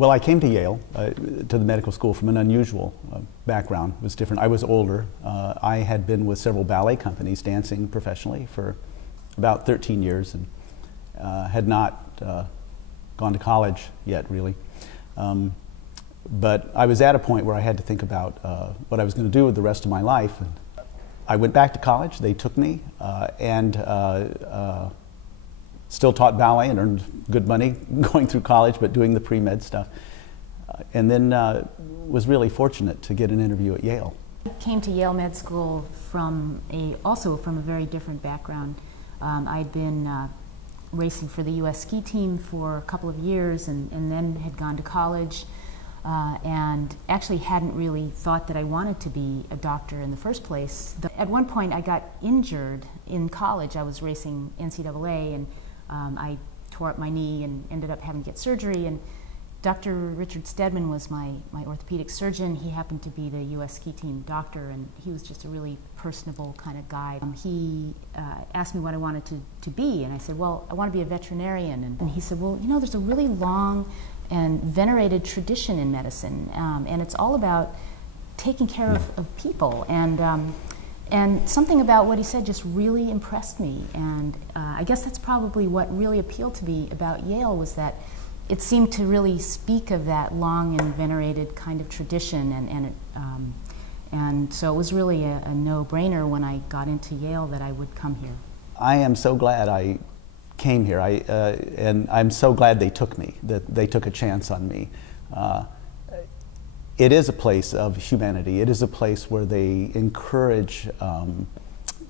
Well, I came to Yale, to the medical school from an unusual background. It was different. I was older. I had been with several ballet companies dancing professionally for about 13 years and had not gone to college yet, really. But I was at a point where I had to think about what I was going to do with the rest of my life. And I went back to college. They took me and still taught ballet and earned good money going through college, but doing the pre-med stuff. And then was really fortunate to get an interview at Yale. I came to Yale Med School also from a very different background. I'd been racing for the U.S. ski team for a couple of years and then had gone to college and actually hadn't really thought that I wanted to be a doctor in the first place. At one point I got injured in college. I was racing NCAA and I tore up my knee and ended up having to get surgery, and Dr. Richard Stedman was my orthopedic surgeon. He happened to be the U.S. ski team doctor, and he was just a really personable kind of guy. He asked me what I wanted to be, and I said, well, I want to be a veterinarian. And he said, well, you know, there's a really long and venerated tradition in medicine, and it's all about taking care of people. And something about what he said just really impressed me, and I guess that's probably what really appealed to me about Yale, was that it seemed to really speak of that long and venerated kind of tradition, and so it was really a no-brainer when I got into Yale that I would come here. I am so glad I came here, and I'm so glad they took me, that they took a chance on me. It is a place of humanity. It is a place where they encourage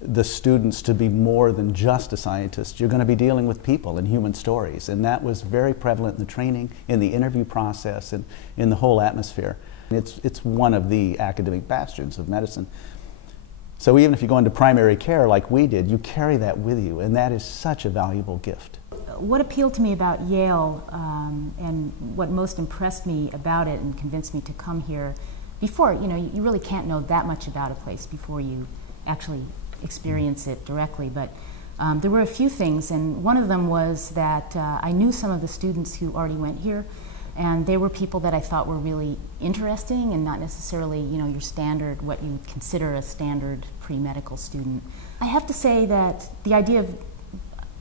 the students to be more than just a scientist. You're going to be dealing with people and human stories, and that was very prevalent in the training, in the interview process, and in the whole atmosphere. It's one of the academic bastions of medicine. So even if you go into primary care like we did, you carry that with you, and that is such a valuable gift. What appealed to me about Yale and what most impressed me about it and convinced me to come here, before, you know, you really can't know that much about a place before you actually experience it directly, but there were a few things, and one of them was that I knew some of the students who already went here, and they were people that I thought were really interesting and not necessarily, you know, your standard, what you would consider a standard pre-medical student. I have to say that the idea of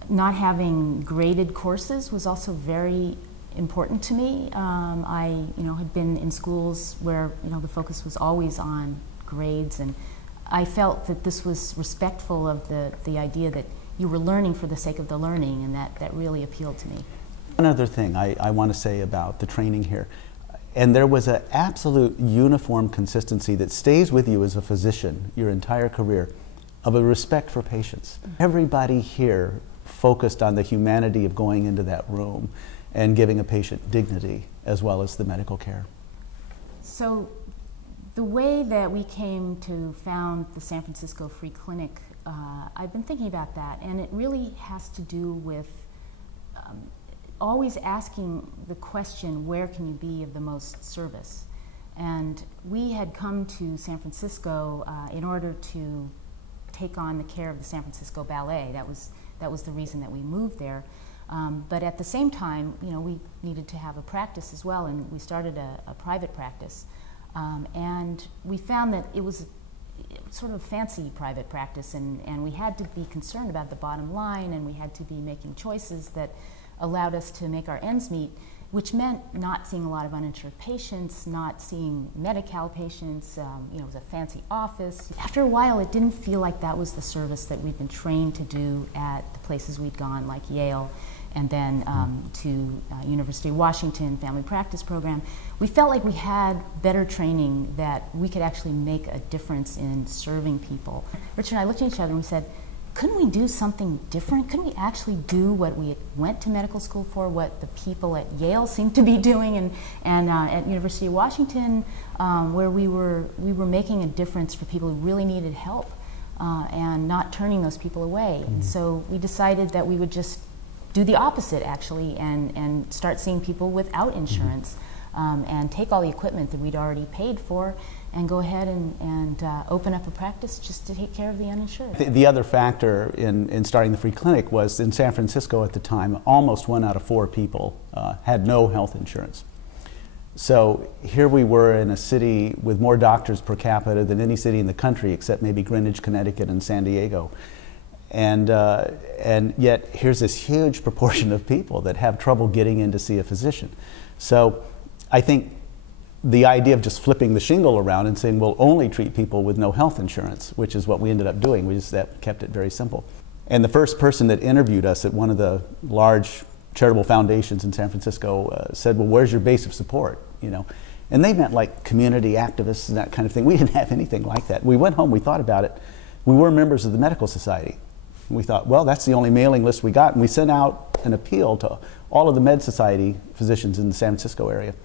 not having graded courses was also very important to me. I, you know, had been in schools where, you know, the focus was always on grades, and I felt that this was respectful of the idea that you were learning for the sake of the learning, and that really appealed to me. One other thing I want to say about the training here, and there was an absolute uniform consistency that stays with you as a physician your entire career, of a respect for patients. Everybody here focused on the humanity of going into that room and giving a patient dignity as well as the medical care. So the way that we came to found the San Francisco Free Clinic, I've been thinking about that, and it really has to do with always asking the question, where can you be of the most service? And we had come to San Francisco in order to take on the care of the San Francisco Ballet. That was the reason that we moved there. But at the same time, you know, we needed to have a practice as well, and we started a private practice. And we found that it was sort of a fancy private practice, and we had to be concerned about the bottom line, and we had to be making choices that allowed us to make our ends meet, which meant not seeing a lot of uninsured patients, not seeing Medi-Cal patients. You know, it was a fancy office. After a while, it didn't feel like that was the service that we'd been trained to do at the places we'd gone, like Yale, and then to University of Washington Family Practice Program. We felt like we had better training, that we could actually make a difference in serving people. Richard and I looked at each other and we said, couldn't we do something different? Couldn't we actually do what we went to medical school for, what the people at Yale seemed to be doing, and at University of Washington, where we were making a difference for people who really needed help, and not turning those people away. And so we decided that we would just do the opposite, actually, and start seeing people without insurance, and take all the equipment that we'd already paid for and go ahead and open up a practice just to take care of the uninsured. The other factor in starting the free clinic was, in San Francisco at the time, almost 1 out of 4 people had no health insurance. So here we were in a city with more doctors per capita than any city in the country except maybe Greenwich, Connecticut and San Diego. And yet here's this huge proportion of people that have trouble getting in to see a physician. So I think the idea of just flipping the shingle around and saying we'll only treat people with no health insurance, which is what we ended up doing, we just kept it very simple. And the first person that interviewed us at one of the large charitable foundations in San Francisco said, well, where's your base of support? You know, and they meant like community activists and that kind of thing. We didn't have anything like that. We went home, we thought about it. We were members of the medical society. And we thought, well, that's the only mailing list we got. And we sent out an appeal to all of the med society physicians in the San Francisco area.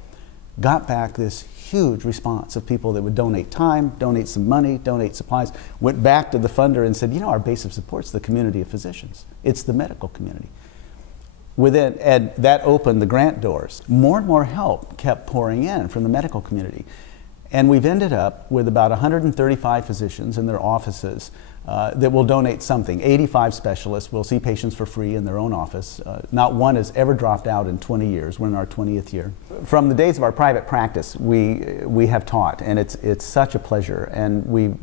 Got back this huge response of people that would donate time, donate some money, donate supplies. Went back to the funder and said, you know, our base of support is the community of physicians. It's the medical community. And that opened the grant doors. More and more help kept pouring in from the medical community. And we've ended up with about 135 physicians in their offices that will donate something. 85 specialists will see patients for free in their own office. Not one has ever dropped out in 20 years. We're in our 20th year. From the days of our private practice, we have taught, and it's such a pleasure. And we,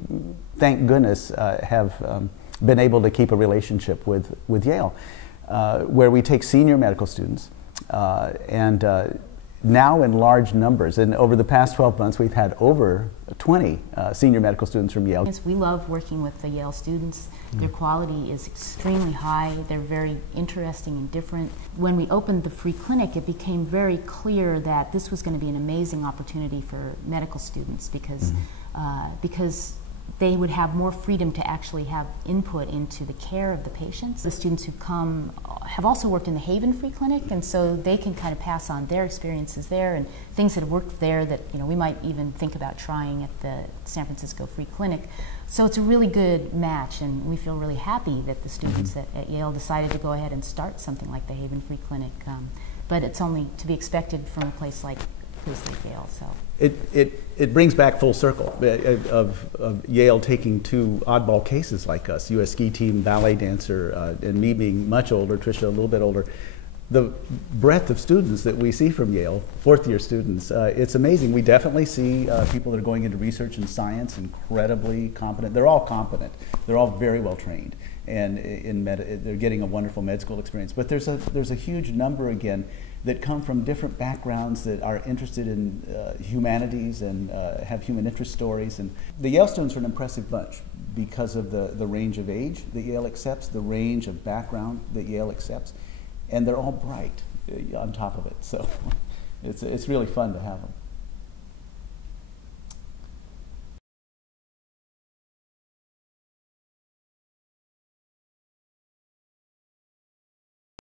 thank goodness, have been able to keep a relationship with Yale. Where we take senior medical students, and now in large numbers. And over the past 12 months, we've had over 20 senior medical students from Yale. We love working with the Yale students. Their quality is extremely high. They're very interesting and different. When we opened the free clinic, it became very clear that this was going to be an amazing opportunity for medical students because they would have more freedom to actually have input into the care of the patients. The students who come have also worked in the Haven Free Clinic, and so they can kind of pass on their experiences there and things that have worked there that, you know, we might even think about trying at the San Francisco Free Clinic. So it's a really good match, and we feel really happy that the students at Yale decided to go ahead and start something like the Haven Free Clinic. But it's only to be expected from a place like Yale. So it brings back full circle of Yale taking two oddball cases like us, U.S. ski team, ballet dancer, and me being much older, Tricia a little bit older. The breadth of students that we see from Yale, fourth-year students, it's amazing. We definitely see people that are going into research and science, incredibly competent. They're all competent. They're all very well trained, and they're getting a wonderful med school experience. But there's a huge number again that come from different backgrounds that are interested in humanities and have human interest stories. And the Yale students are an impressive bunch because of the range of age that Yale accepts, the range of background that Yale accepts, and they're all bright on top of it. So it's really fun to have them.